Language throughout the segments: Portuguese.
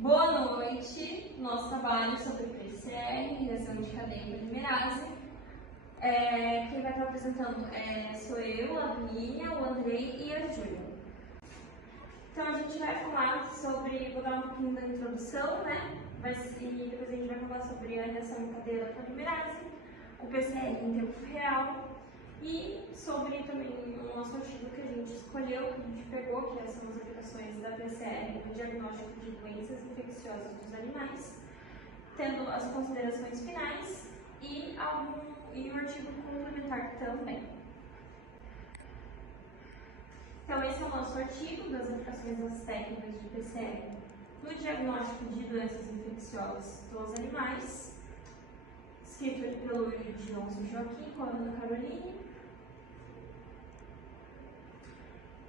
Boa noite! Nosso trabalho sobre PCR, reação de cadeia polimerase. Quem vai estar apresentando sou eu, a Aninha, o Andrei e a Júlia. Então a gente vai falar sobre, vou dar um pouquinho da introdução, né? E depois a gente vai falar sobre a reação em cadeia da polimerase, o PCR em tempo real e sobre também o nosso artigo que a gente escolheu, que a gente pegou, que são as aplicações da PCR no diagnóstico de doenças infecciosas dos animais, tendo as considerações finais e o artigo complementar também. Então esse é o nosso artigo das aplicações das técnicas de PCR no diagnóstico de doenças infecciosas dos animais, escrito pelo Johnson Joaquim com a Ana Caroline.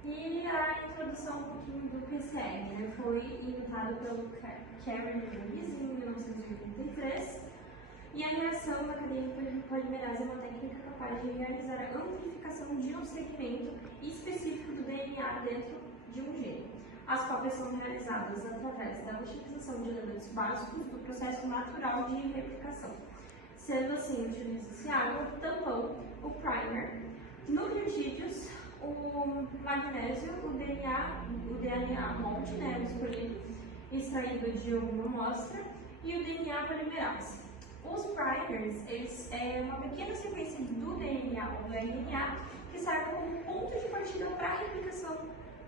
E a introdução um pouquinho do PCR, né? Foi inventado pelo Karen Lewis em 1983, e a reação da cadeia polimerase é uma técnica capaz de realizar a amplificação de um segmento específico do DNA dentro de um gene. As cópias são realizadas através da utilização de elementos básicos do processo natural de replicação. Sendo assim, utiliza-se água, tampão, o primer, nucleotídeos, o magnésio, o DNA monte, né, escolhido, extraído de uma amostra, e o DNA polimerase. Os primers, eles é uma pequena sequência do DNA ou do RNA que serve como ponto de partida para a replicação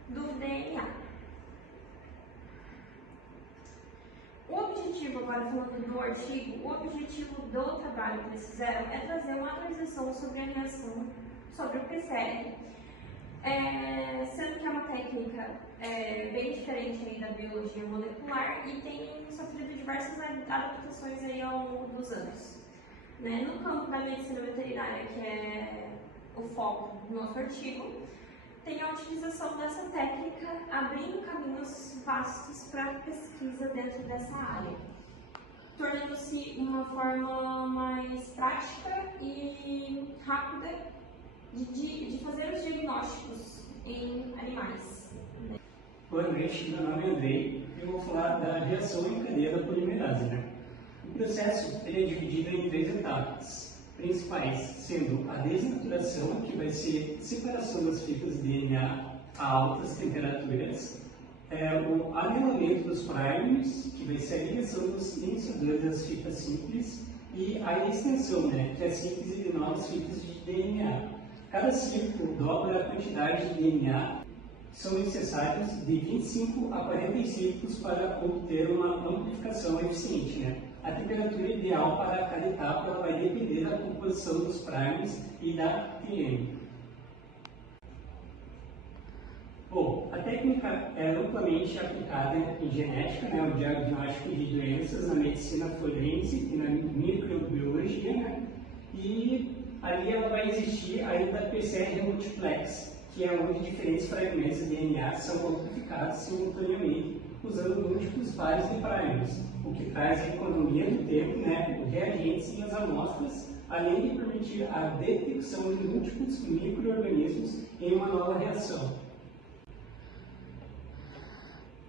do DNA. O objetivo, agora falando do artigo, o objetivo do trabalho que eles fizeram é trazer uma atualização sobre a reação sobre o PCR, sendo que é uma técnica bem diferente aí da biologia molecular e tem sofrido diversas adaptações aí ao longo dos anos. Né? No campo da medicina veterinária, que é o foco do nosso artigo, tem a utilização dessa técnica abrindo caminhos vastos para a pesquisa dentro dessa área, tornando-se uma forma mais prática e rápida de fazer os diagnósticos em animais. Boa noite, meu nome é Andrei e eu vou falar da reação em cadeia da polimerase. O processo é dividido em 3 etapas principais, sendo a desnaturação, que vai ser separação das fitas de DNA a altas temperaturas, o anilamento dos primers, que vai ser a ligação dos iniciadores das fitas simples, e a extensão, que é a síntese de novas fitas de DNA. Cada ciclo dobra a quantidade de DNA. São necessários de 25 a 40 ciclos para obter uma amplificação eficiente. A temperatura ideal para cada etapa vai depender da composição dos primers e da TM. Bom, a técnica é amplamente aplicada em genética, o diagnóstico de doenças na medicina forense e na microbiologia, e ali ela vai existir ainda a PCR multiplex, que é onde diferentes fragmentos de DNA são amplificados simultaneamente usando múltiplos pares de primers, o que traz a economia do tempo, reagentes e as amostras, além de permitir a detecção de múltiplos micro-organismos em uma nova reação.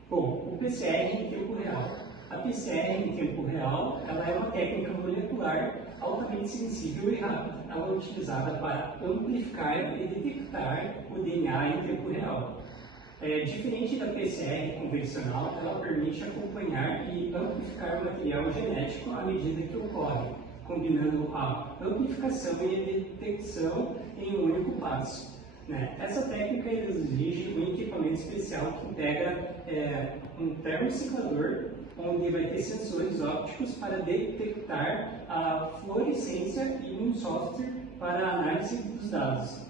Bom, o PCR em tempo real. A PCR em tempo real ela é uma técnica molecular altamente sensível e rápida. Ela é utilizada para amplificar e detectar o DNA em tempo real. Diferente da PCR convencional, ela permite acompanhar e amplificar o material genético à medida que ocorre, combinando a amplificação e a detecção em um único passo. Essa técnica exige um equipamento especial que integra um termociclador, onde vai ter sensores ópticos para detectar a fluorescência e um software para a análise dos dados,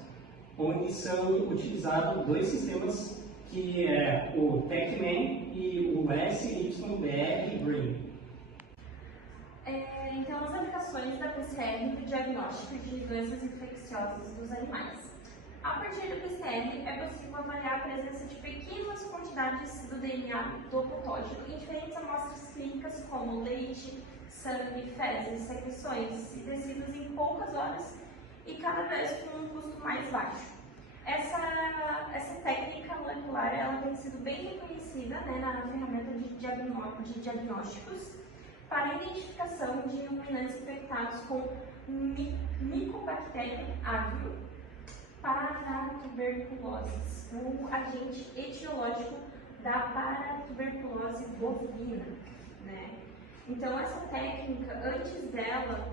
onde são utilizados 2 sistemas, que é o TechMan e o SYBR Green. Então, as aplicações da PCR no diagnóstico de doenças infecciosas dos animais. A partir do PCR, é possível avaliar a presença de pequenas quantidades do DNA do patógeno em diferentes amostras clínicas, como leite, sangue, fezes, secreções e tecidos em poucas horas e cada vez com um custo mais baixo. Essa técnica molecular ela tem sido bem reconhecida, né, na ferramenta de diagnósticos para a identificação de ruminantes infectados com Mycobacterium avium paratuberculosis, o agente etiológico da paratuberculose bovina, né? Então, essa técnica, antes dela,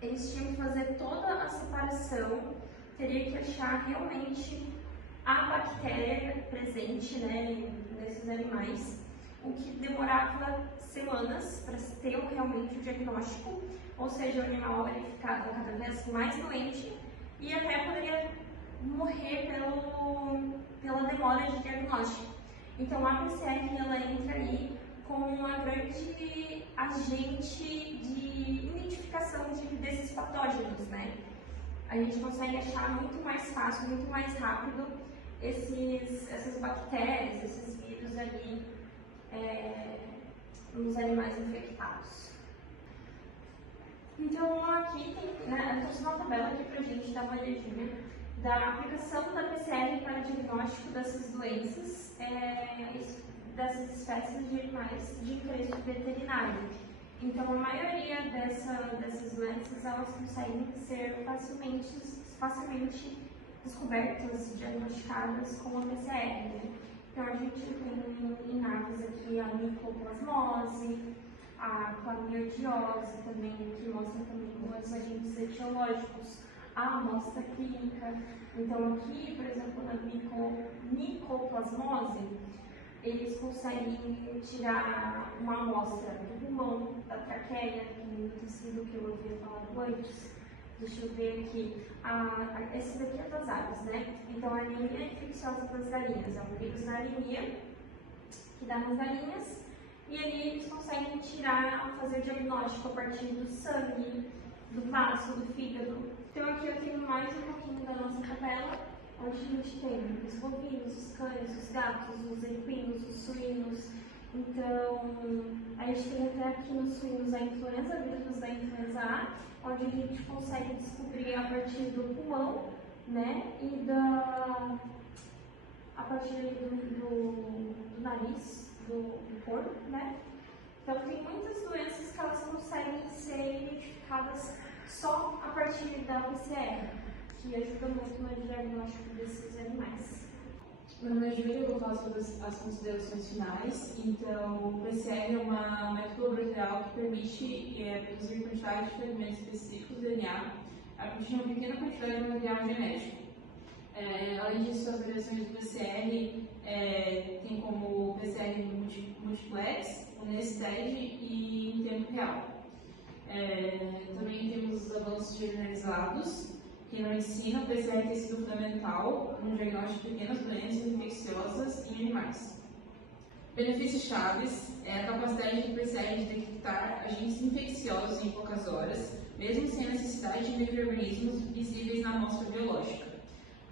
eles tinham que fazer toda a separação, teria que achar realmente a bactéria presente, né, nesses animais, o que demorava semanas para se ter realmente o diagnóstico, ou seja, o animal ele ficava cada vez mais doente e até poderia morrer pela demora de diagnóstico. Então, a PCR ela entra aí como uma grande agente de identificação desses patógenos, né? A gente consegue achar muito mais fácil, muito mais rápido essas bactérias, esses vírus ali nos animais infectados. Então, aqui tem, né, eu trouxe uma tabela aqui pra gente dar uma olhadinha da aplicação da PCR para diagnóstico dessas doenças, dessas espécies de animais de interesse veterinário. Então, a maioria dessas doenças, elas conseguem ser facilmente descobertas, diagnosticadas com a PCR, né? Então, a gente tem em aves aqui a micoplasmose, a clamidioidiose também, que mostra também os agentes etiológicos, a amostra clínica. Então, aqui, por exemplo, na micoplasmose, eles conseguem tirar uma amostra do pulmão, da traqueia, do tecido que eu havia falado antes. Deixa eu ver aqui. Esse daqui é das aves, né? Então, a anemia infecciosa das galinhas é um vírus da anemia que dá nas galinhas. E ali eles conseguem fazer o diagnóstico a partir do sangue, do baço, do fígado. Então, aqui eu tenho mais um pouquinho da nossa tabela, onde a gente tem os bovinos, os cães, os gatos, os equinos, os suínos. Então, a gente tem até aqui nos suínos a influenza, vírus da influenza A, onde a gente consegue descobrir a partir do pulmão, né, e a partir do nariz do corpo, né. Então, tem muitas doenças que elas conseguem ser identificadas só a partir da PCR, que ajuda muito no diagnóstico desses animais. Meu nome é Júlia, eu vou falar sobre as considerações finais. Então, o PCR é uma método laboratorial que permite produzir quantidade de fragmentos específicos do DNA a partir de uma pequena quantidade de material genético. Além disso, as variações do PCR tem como PCR multiplex, unested e em tempo real. Também temos os avanços generalizados, que no ensino o PCR tem sido fundamental no diagnóstico de pequenas doenças infecciosas em animais. Benefícios chaves é a capacidade do PCR de detectar agentes infecciosos em poucas horas, mesmo sem a necessidade de micro-organismos visíveis na amostra biológica,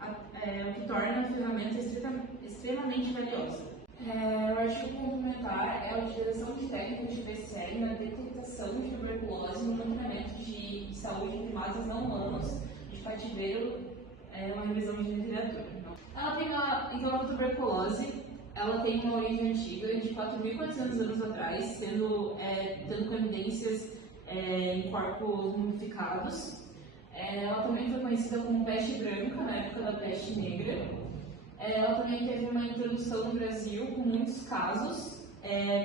o que torna a ferramenta extremamente valiosa. O artigo complementar é a utilização de técnicas de PCR na detectação de tuberculose no monitoramento de saúde de primatas não humanos de cativeiro, uma revisão de literatura. Então, a tuberculose ela tem uma origem antiga de 4.400 anos atrás, tendo com evidências em corpos mumificados. Ela também foi conhecida como peste branca na época da peste negra. Ela também teve uma introdução no Brasil com muitos casos,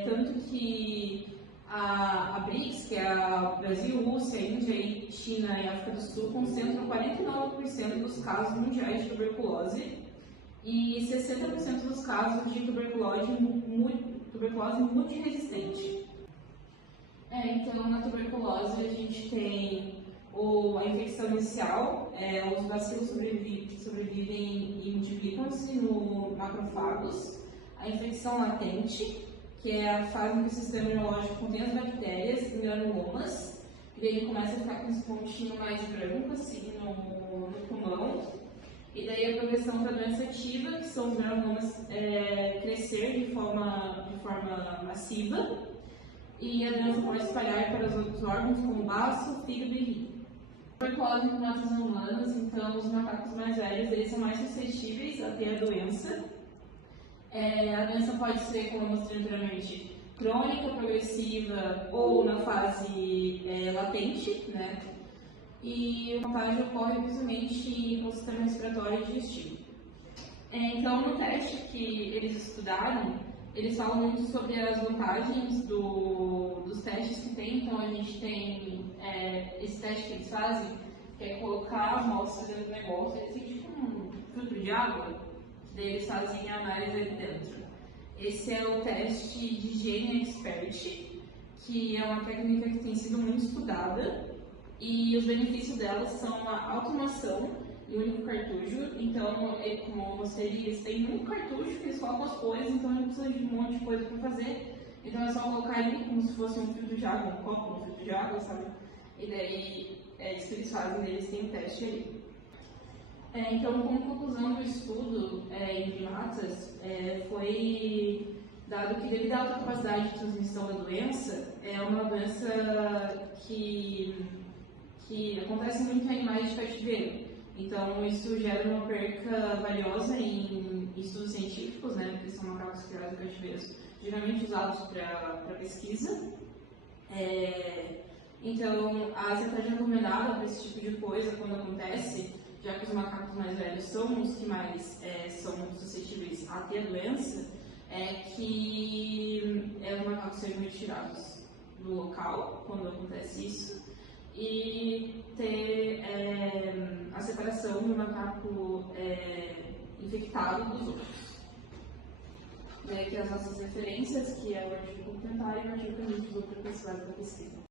tanto que a BRICS, que é a Brasil, Rússia, Índia, China e África do Sul, concentram 49% dos casos mundiais de tuberculose e 60% dos casos de tuberculose multiresistente. Então, na tuberculose, a gente tem a infecção inicial, os bacilos sobrevivem e multiplicam-se no macrófagos. A infecção latente, que é a fase em que o sistema imunológico contém as bactérias em granulomas, e daí ele começa a ficar com esse pontinho mais branco, assim, no pulmão. E daí a progressão para a doença ativa, que são os granulomas crescer de forma massiva, e a doença pode espalhar para os outros órgãos, como baço, fígado e rim. Tuberculose em primatas não humanos, então os macacos mais velhos eles são mais suscetíveis a ter a doença. A doença pode ser, como eu mostrei anteriormente, crônica, progressiva ou na fase latente, né? E o contágio ocorre principalmente no sistema respiratório e digestivo. Então, no teste que eles estudaram, eles falam muito sobre as vantagens dos testes que tem. Então, a gente tem esse teste que eles fazem, que é colocar a amostra dentro do negócio, eles têm tipo um filtro de água, que daí eles fazem a análise ali dentro. Esse é o teste de higiene expert, que é uma técnica que tem sido muito estudada, e os benefícios dela são a automação e um único cartucho. Então, como eles têm um cartucho que eles colocam as coisas, então não precisa de um monte de coisa para fazer. Então é só colocar ele como se fosse um filtro de água, um copo, um filtro de água, sabe? E daí é isso que eles fazem, eles têm um teste ali. Então, como conclusão do estudo em primatas, foi dado que devido à alta capacidade de transmissão da doença, é uma doença que acontece muito em animais de cativeiro. Então, isso gera uma perca valiosa em estudos científicos, né? Porque são macacos criados em cativeiros, geralmente usados para pesquisa. Então, a estratégia recomendada para esse tipo de coisa, quando acontece, já que os macacos mais velhos são os que mais são suscetíveis a ter a doença, é que os macacos sejam retirados do local quando acontece isso, e ter a separação do macaco infectado dos outros. E aqui as nossas referências, que é o artigo complementar e o artigo que a gente usou para participar da pesquisa.